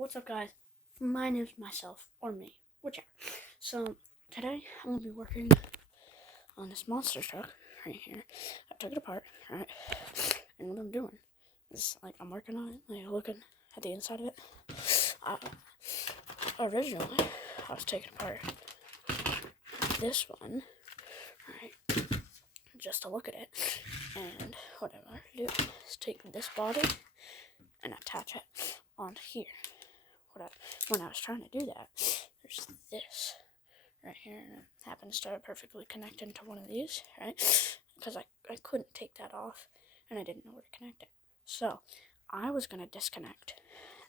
What's up, guys? My name's myself, or me, whichever. So, today I'm going to be working on this monster truck right here. I took it apart, right? And what I'm doing is, I'm working on it, looking at the inside of it. Originally, I was taking apart this one, right, just to look at it. And what I want to do is take this body and attach it onto here. When I was trying to do that, there's this right here, and it happens to perfectly connect into one of these, right? Because I couldn't take that off, and I didn't know where to connect it. So I was going to disconnect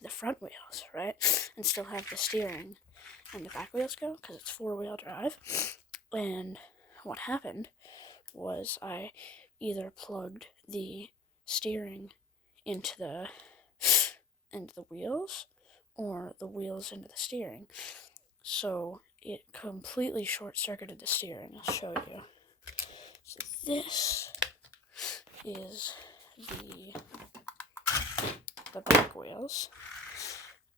the front wheels, right? And still have the steering and the back wheels go, because it's 4-wheel drive. And what happened was I either plugged the steering into the wheels, or the wheels into the steering. So it completely short-circuited the steering. I'll show you. So this is the back wheels,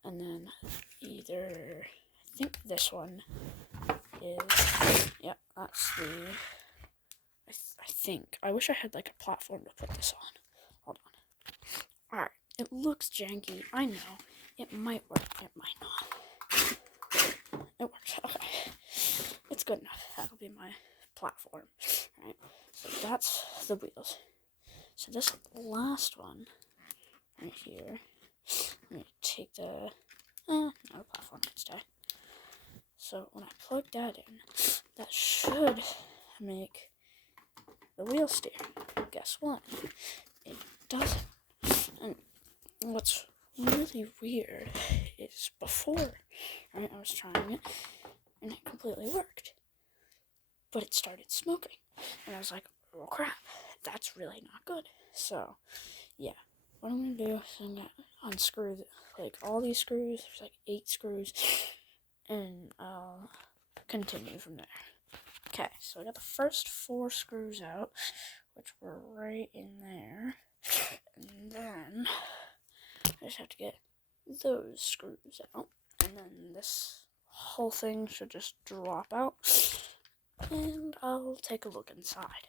and then I think this one is, yeah, that's I think. I wish I had a platform to put this on. Hold on. Alright, it looks janky, I know. It might work, it might not. It works, okay. It's good enough. That'll be my platform, right? So that's the wheels. So this last one, right here, I'm going to take the, no, the platform can stay. So when I plug that in, that should make the wheel steer. Guess what? It doesn't. And what's really weird is before, right, I was trying it, and it completely worked. But it started smoking. And I was like, oh crap, that's really not good. So, yeah, what I'm going to do is I'm going to unscrew all these screws. There's 8 screws. And I'll continue from there. Okay, so I got the first 4 screws out, which were right in there. And then I just have to get those screws out. And then this whole thing should just drop out. And I'll take a look inside.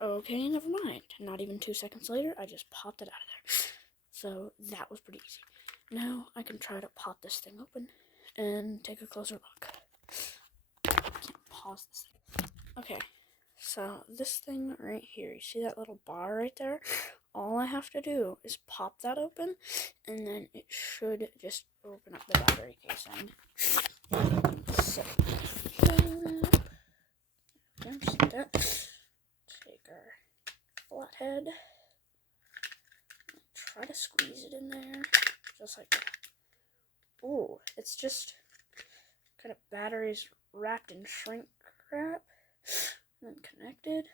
Okay, never mind. Not even 2 seconds later, I just popped it out of there. So that was pretty easy. Now I can try to pop this thing open and take a closer look. I can't pause this thing. Okay, so this thing right here, you see that little bar right there? All I have to do is pop that open, and then it should just open up the battery casing. So, take our flathead, try to squeeze it in there, just like that. Ooh, it's just kind of batteries wrapped in shrink wrap and then connected.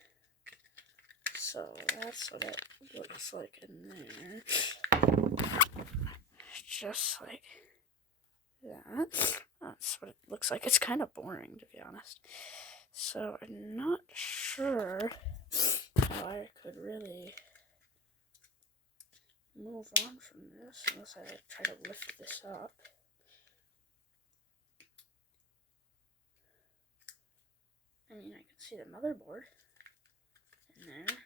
So that's what it looks like in there. Just like that. That's what it looks like. It's kind of boring, to be honest. So I'm not sure how I could really move on from this unless I try to lift this up. I mean, I can see the motherboard in there,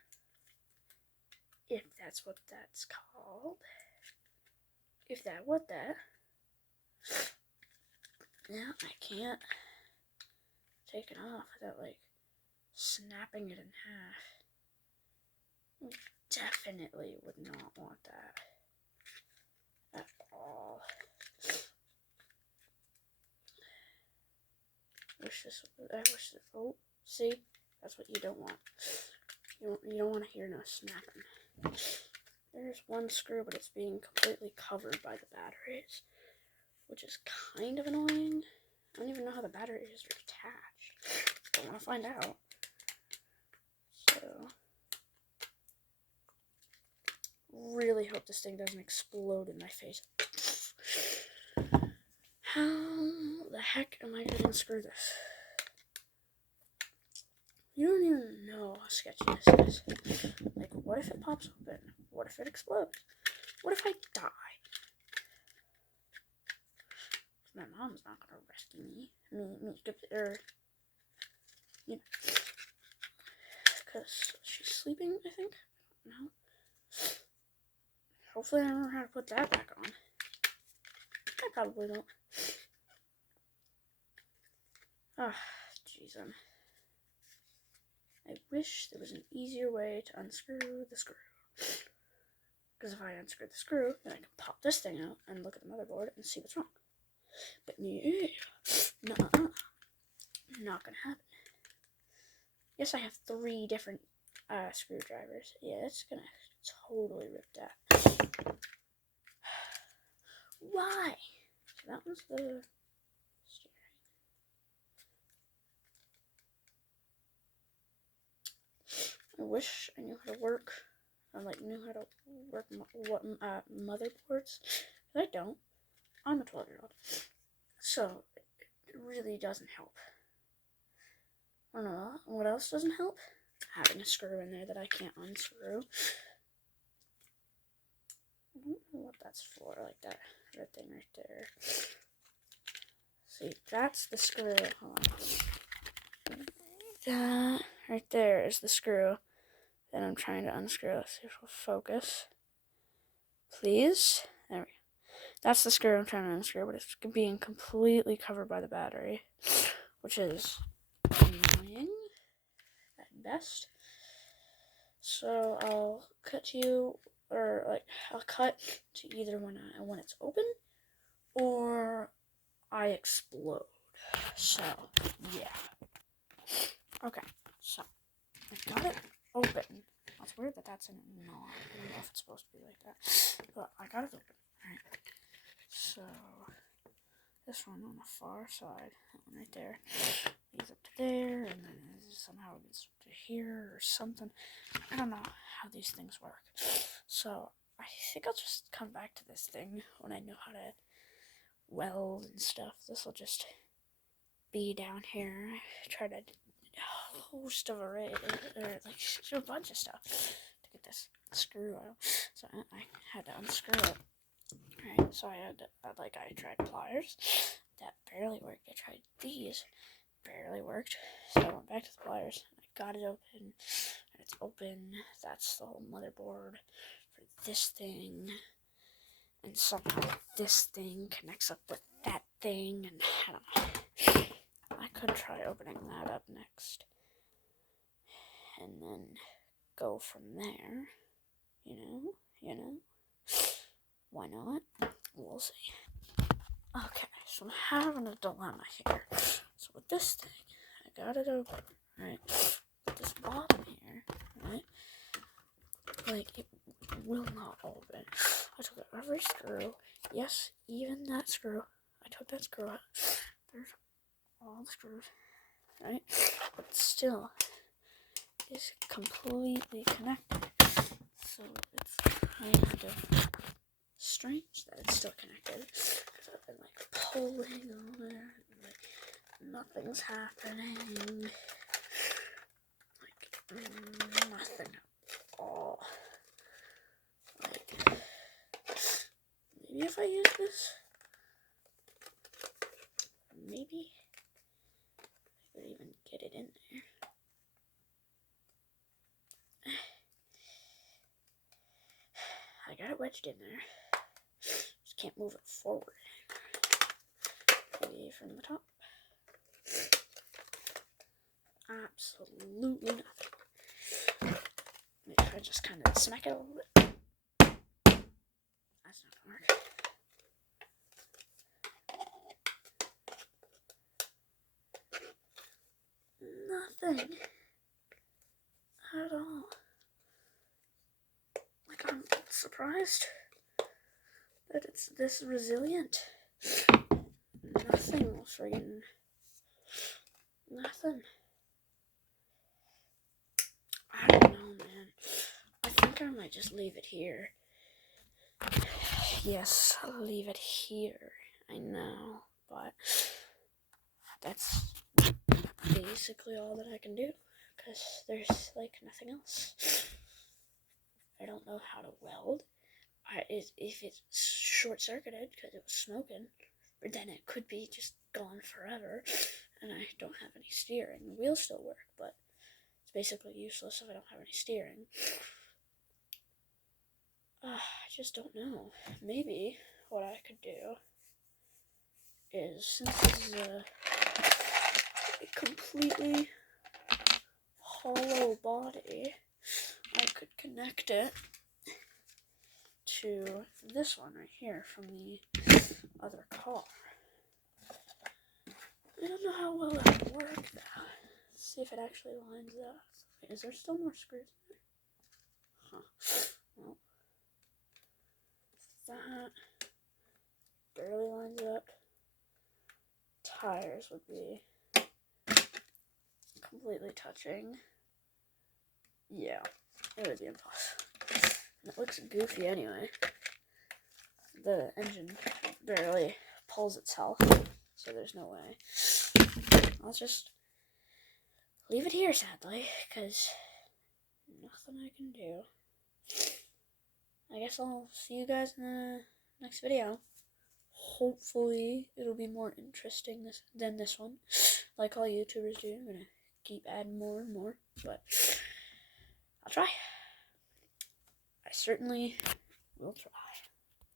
if that's what that's called. If that what that. Yeah, I can't take it off without snapping it in half. I definitely would not want that at all. I wish this, oh, see, that's what you don't want. You don't want to hear no snapping. There's one screw, but it's being completely covered by the batteries, which is kind of annoying. I don't even know how the batteries are attached. I want to find out. So, really hope this thing doesn't explode in my face. How the heck am I going to unscrew this? You don't even know how sketchy this is. What if it pops open? What if it explodes? What if I die? my mom's not gonna rescue me. Or, you know, because she's sleeping, I think. No. Hopefully I remember how to put that back on. I probably don't. Ah, jeez, I wish there was an easier way to unscrew the screw. Because if I unscrew the screw, then I can pop this thing out and look at the motherboard and see what's wrong. But yeah, not gonna happen. Yes, I have 3 different screwdrivers. Yeah, it's gonna totally rip that. Why? So that was the steering. I wish I knew how to work. I knew how to work motherboards. But I don't. I'm a 12-year-old. So it really doesn't help. I don't know what else doesn't help. Having a screw in there that I can't unscrew. I don't know what that's for, like that red thing right there. See, that's the screw. Hold on. That right there is the screw that I'm trying to unscrew. Let's see if we'll focus. Please. There we go. That's the screw I'm trying to unscrew, but it's being completely covered by the battery, which is annoying at best. So I'll cut to you, or I'll cut to either when it's open or I explode. So yeah. Okay, so I got it open. It's weird that that's in a knot. I don't know if it's supposed to be like that, but I got it open. Alright. So this one on the far side, that one right there, leads up to there, and then somehow it gets to here or something. I don't know how these things work. So I think I'll just come back to this thing when I know how to weld and stuff. This will just be down here. Try to host of array, or a bunch of stuff to get this screw out. So I had to unscrew it. Alright, so I tried pliers. That barely worked. I tried these. Barely worked. So I went back to the pliers. I got it open. And it's open. That's the whole motherboard for this thing. And somehow this thing connects up with that thing. And I don't know. I could try opening that up next. And then go from there. You know. Why not? We'll see. Okay, so I'm having a dilemma here. So with this thing, I got it open, right? With this bottom here, right? It will not open. I took out every screw. Yes, even that screw. I took that screw out. There's all the screws, right? But still, it's completely connected. So it's kind of strange that it's still connected. Because I've been pulling on it, and nothing's happening. Nothing at all. Maybe if I use this, maybe I could even get it in there. I got it wedged in there. Just can't move it forward. Maybe from the top. Absolutely nothing. Maybe if I just kind of smack it a little bit. That's not gonna work. Nothing at all. I'm surprised that it's this resilient. Nothing will friggin' nothing. I don't know, man. I think I might just leave it here. Yes, I'll leave it here. I know, but that's basically all that I can do, because there's nothing else. I don't know how to weld. If it's short-circuited because it was smoking, but then it could be just gone forever, and I don't have any steering. The wheels still work, but it's basically useless if I don't have any steering. I just don't know. Maybe what I could do is, since this is a completely hollow body, I could connect it to this one right here from the other car. I don't know how well it would work though. Let's see if it actually lines up. Wait, is there still more screws in there? Huh. Well, that barely lines up. Tires would be completely touching. Yeah, it would be impossible. And it looks goofy anyway. The engine barely pulls itself, so there's no way. I'll just leave it here, sadly, because nothing I can do. I guess I'll see you guys in the next video. Hopefully, it'll be more interesting than this one. Like all YouTubers do, I'm gonna keep adding more and more, but I'll try. I certainly will try.